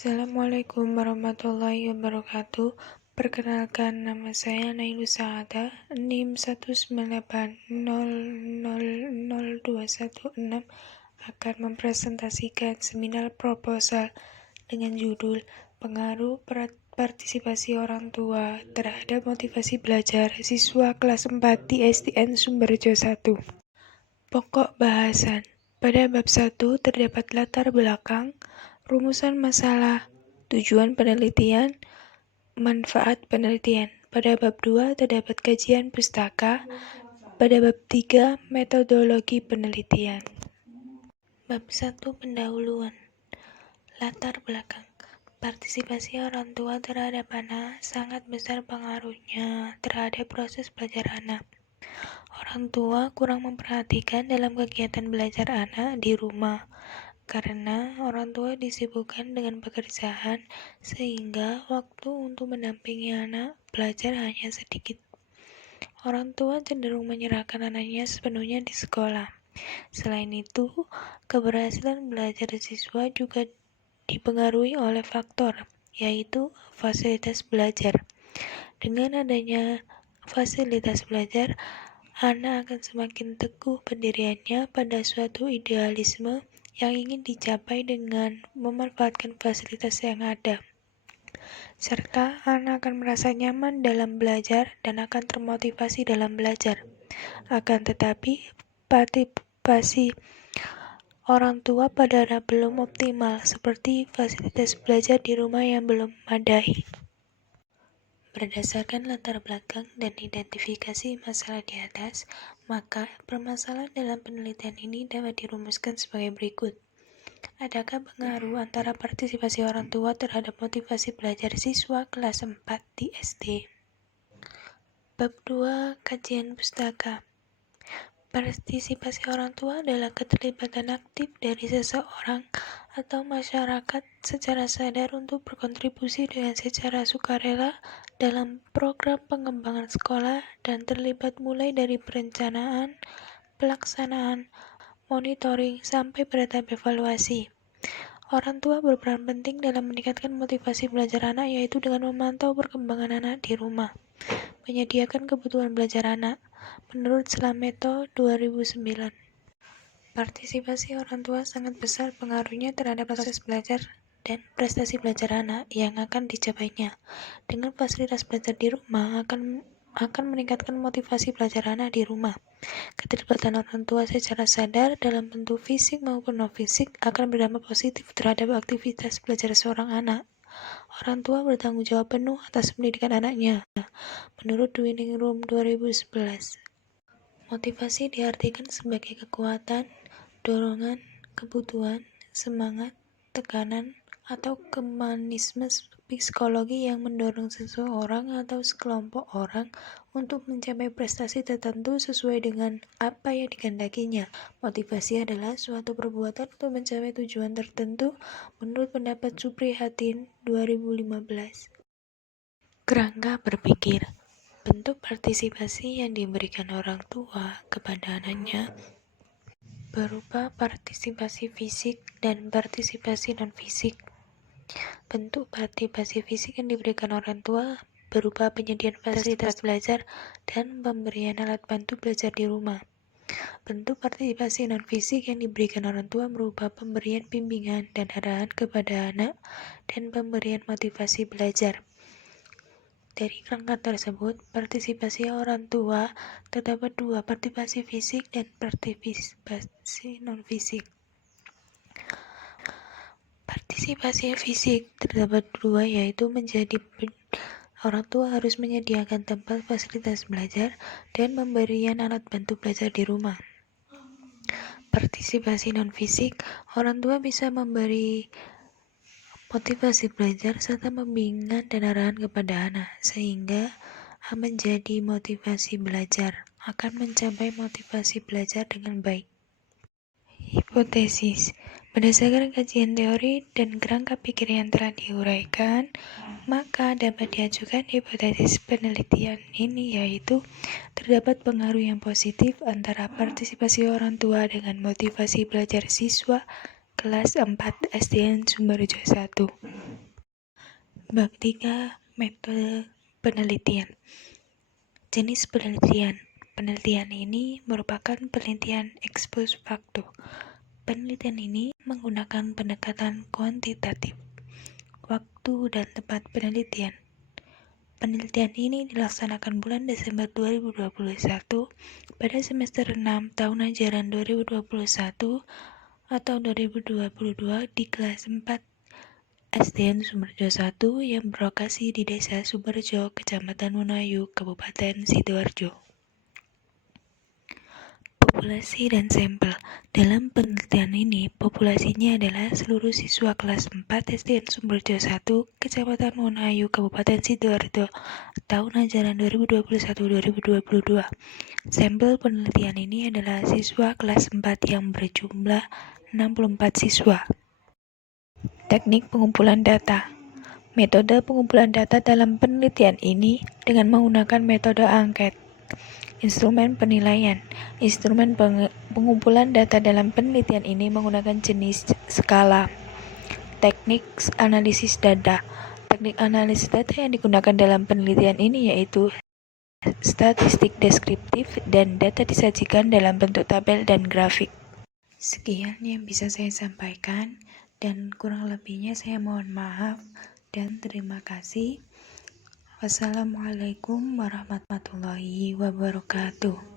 Assalamualaikum warahmatullahi wabarakatuh. Perkenalkan, nama saya Nailu Saada, NIM 198000216, akan mempresentasikan seminar proposal dengan judul Pengaruh Partisipasi Orang Tua Terhadap Motivasi Belajar Siswa Kelas 4 di SDN Sumberjo 1. Pokok bahasan. Pada bab 1 terdapat latar belakang, rumusan masalah, tujuan penelitian, manfaat penelitian. Pada bab 2 terdapat kajian pustaka. Pada bab 3 metodologi penelitian. Bab 1 pendahuluan. Latar belakang. Partisipasi orang tua terhadap anak sangat besar pengaruhnya terhadap proses belajar anak. Orang tua kurang memperhatikan dalam kegiatan belajar anak di rumah, karena orang tua disibukkan dengan pekerjaan sehingga waktu untuk mendampingi anak belajar hanya sedikit. Orang tua cenderung menyerahkan anaknya sepenuhnya di sekolah. Selain itu, keberhasilan belajar siswa juga dipengaruhi oleh faktor, yaitu fasilitas belajar. Dengan adanya fasilitas belajar, anak akan semakin teguh pendiriannya pada suatu idealisme yang ingin dicapai dengan memanfaatkan fasilitas yang ada. Serta anak akan merasa nyaman dalam belajar dan akan termotivasi dalam belajar. Akan tetapi, partisipasi orang tua pada anak belum optimal, seperti fasilitas belajar di rumah yang belum memadai. Berdasarkan latar belakang dan identifikasi masalah di atas, maka permasalahan dalam penelitian ini dapat dirumuskan sebagai berikut. Adakah pengaruh antara partisipasi orang tua terhadap motivasi belajar siswa kelas 4 di SD? Bab 2 kajian pustaka. Partisipasi orang tua adalah keterlibatan aktif dari seseorang atau masyarakat secara sadar untuk berkontribusi dengan secara sukarela dalam program pengembangan sekolah dan terlibat mulai dari perencanaan, pelaksanaan, monitoring, sampai pada tahap evaluasi. Orang tua berperan penting dalam meningkatkan motivasi belajar anak, yaitu dengan memantau perkembangan anak di rumah, menyediakan kebutuhan belajar anak, menurut Slameto 2009. Partisipasi orang tua sangat besar pengaruhnya terhadap proses belajar dan prestasi belajar anak yang akan dicapainya. Dengan fasilitas belajar di rumah akan meningkatkan motivasi belajar anak di rumah. Keterlibatan orang tua secara sadar dalam bentuk fisik maupun non-fisik akan berdampak positif terhadap aktivitas belajar seorang anak. Orang tua bertanggung jawab penuh atas pendidikan anaknya, menurut Winning Room 2011. Motivasi diartikan sebagai kekuatan, dorongan, kebutuhan, semangat, tekanan, atau kemanisme psikologi yang mendorong seseorang atau sekelompok orang untuk mencapai prestasi tertentu sesuai dengan apa yang dikehendakinya. Motivasi adalah suatu perbuatan untuk mencapai tujuan tertentu, menurut pendapat Suprihatin 2015. Kerangka berpikir. Bentuk partisipasi yang diberikan orang tua kepada anaknya berupa partisipasi fisik dan partisipasi non-fisik. Bentuk partisipasi fisik yang diberikan orang tua berupa penyediaan fasilitas belajar dan pemberian alat bantu belajar di rumah. Bentuk partisipasi non-fisik yang diberikan orang tua berupa pemberian bimbingan dan arahan kepada anak dan pemberian motivasi belajar. Dari kerangka tersebut, partisipasi orang tua terdapat dua, partisipasi fisik dan partisipasi non-fisik. Partisipasi fisik terdapat dua, yaitu orang tua harus menyediakan tempat fasilitas belajar dan pemberian alat bantu belajar di rumah. Partisipasi non-fisik, orang tua bisa memberi motivasi belajar serta pembimbingan dan arahan kepada anak, sehingga menjadi motivasi belajar, akan mencapai motivasi belajar dengan baik. Hipotesis. Berdasarkan kajian teori dan kerangka pikir yang telah diuraikan, maka dapat diajukan hipotesis penelitian ini, yaitu terdapat pengaruh yang positif antara partisipasi orang tua dengan motivasi belajar siswa kelas 4 SDN Sumberjo 1. Bab 3. Metode penelitian. Jenis penelitian. Penelitian ini merupakan penelitian ex post facto. Penelitian ini menggunakan pendekatan kuantitatif. Waktu dan tempat penelitian. Penelitian ini dilaksanakan bulan Desember 2021 pada semester 6 tahun ajaran 2021 atau 2022 di kelas 4 SDN Sumberjo 1 yang berlokasi di Desa Sumberjo, Kecamatan Wonoayu, Kabupaten Sidoarjo. Populasi dan sampel. Dalam penelitian ini, populasinya adalah seluruh siswa kelas 4 SDN Sumberjo 1, Kecamatan Wonoayu, Kabupaten Sidoarjo, tahun ajaran 2021-2022. Sampel penelitian ini adalah siswa kelas 4 yang berjumlah 64 siswa. Teknik pengumpulan data. Metode pengumpulan data dalam penelitian ini dengan menggunakan metode angket. Instrumen penilaian. Instrumen pengumpulan data dalam penelitian ini menggunakan jenis skala. Teknik analisis data. Teknik analisis data yang digunakan dalam penelitian ini yaitu statistik deskriptif dan data disajikan dalam bentuk tabel dan grafik. Sekian yang bisa saya sampaikan dan kurang lebihnya saya mohon maaf dan terima kasih. Wassalamualaikum warahmatullahi wabarakatuh.